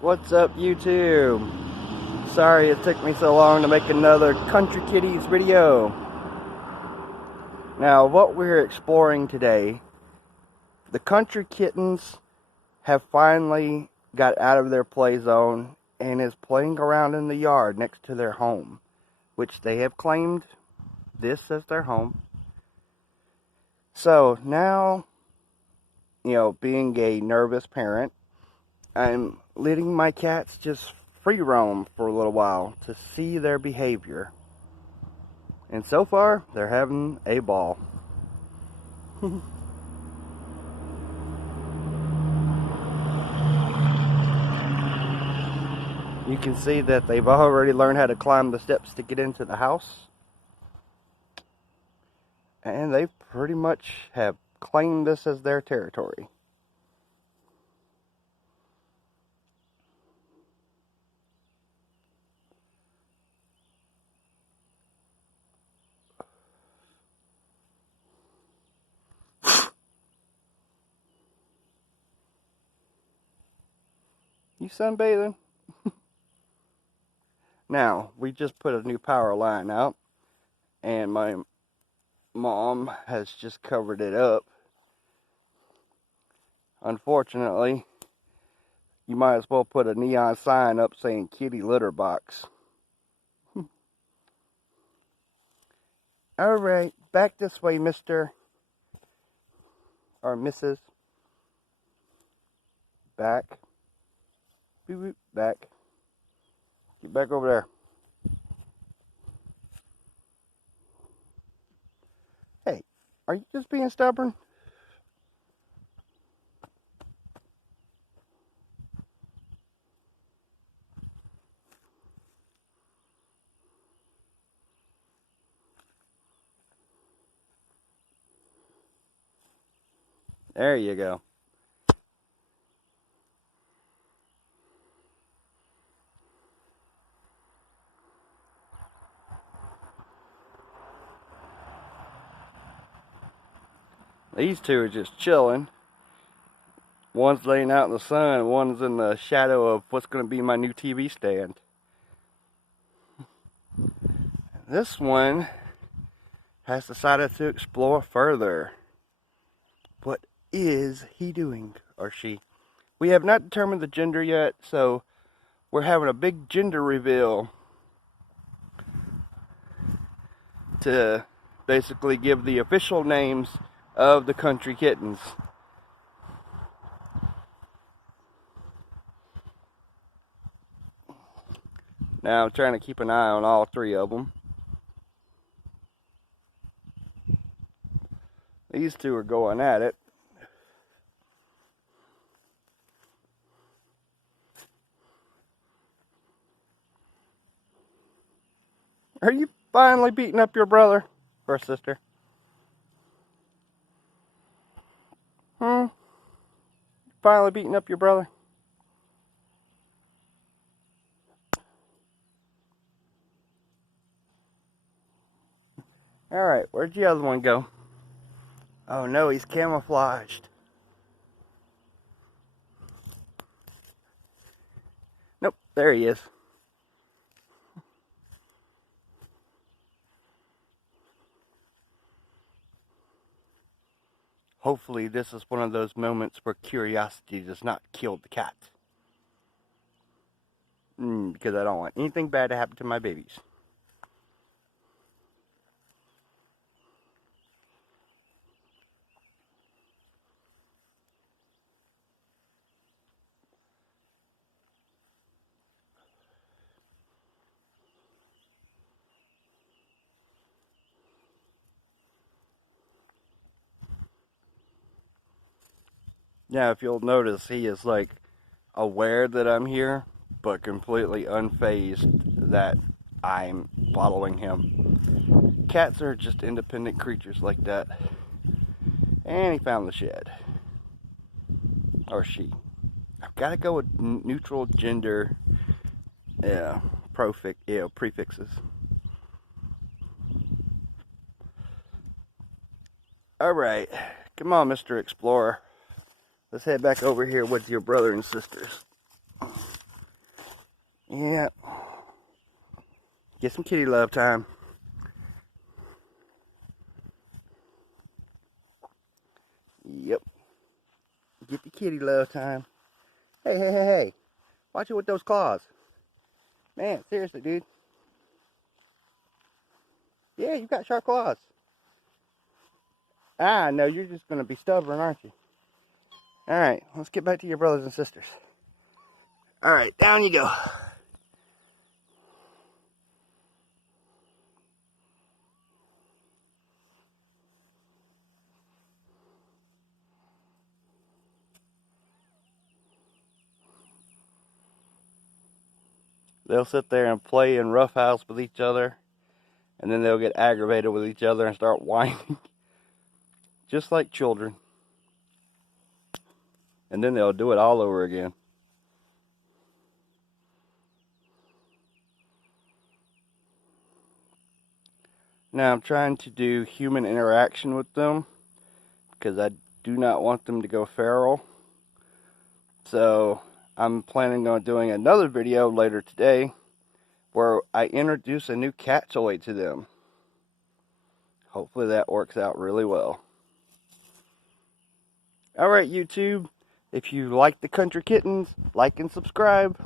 What's up, YouTube? Sorry it took me so long to make another Country Kitties video. Now, what we're exploring today, the country kittens have finally got out of their play zone and is playing around in the yard next to their home, which they have claimed this as their home. So now, being a nervous parent, I'm letting my cats just free roam for a little while to see their behavior. And so far, they're having a ball. You can see that they've already learned how to climb the steps to get into the house. And they pretty much have claimed this as their territory. You sunbathing? Now, we just put a new power line out, and my mom has just covered it up. Unfortunately, you might as well put a neon sign up saying kitty litter box. Alright, back this way, Mr. or Mrs. Back. Boop, boop, back. Get back over there. Hey, are you just being stubborn? There you go. These two are just chilling. One's laying out in the sun, one's in the shadow of what's going to be my new TV stand. This one has decided to explore further. What is he doing, or she? We have not determined the gender yet, so we're having a big gender reveal to basically give the official names of the country kittens. Now I'm trying to keep an eye on all three of them. These two are going at it. Are you finally beating up your brother or sister? Finally beating up your brother? Alright, where'd the other one go? Oh no, he's camouflaged. Nope, there he is. Hopefully this is one of those moments where curiosity does not kill the cat. Because I don't want anything bad to happen to my babies. Now, if you'll notice, he is like aware that I'm here, but completely unfazed that I'm following him. Cats are just independent creatures like that. And he found the shed. Or she. I've got to go with neutral gender prefixes. Alright, come on, Mr. Explorer. Let's head back over here with your brother and sisters. Yeah. Get some kitty love time. Yep. Get the kitty love time. Hey, hey, hey, hey. Watch it with those claws. Man, seriously, dude. Yeah, you've got sharp claws. Ah, no, you're just going to be stubborn, aren't you? Alright, let's get back to your brothers and sisters. Alright, down you go. They'll sit there and play and roughhouse with each other, and then they'll get aggravated with each other and start whining. Just like children. And then they'll do it all over again. Now I'm trying to do human interaction with them because I do not want them to go feral. So I'm planning on doing another video later today where I introduce a new cat toy to them. Hopefully that works out really well. Alright YouTube, if you like the Country Kittens, like and subscribe.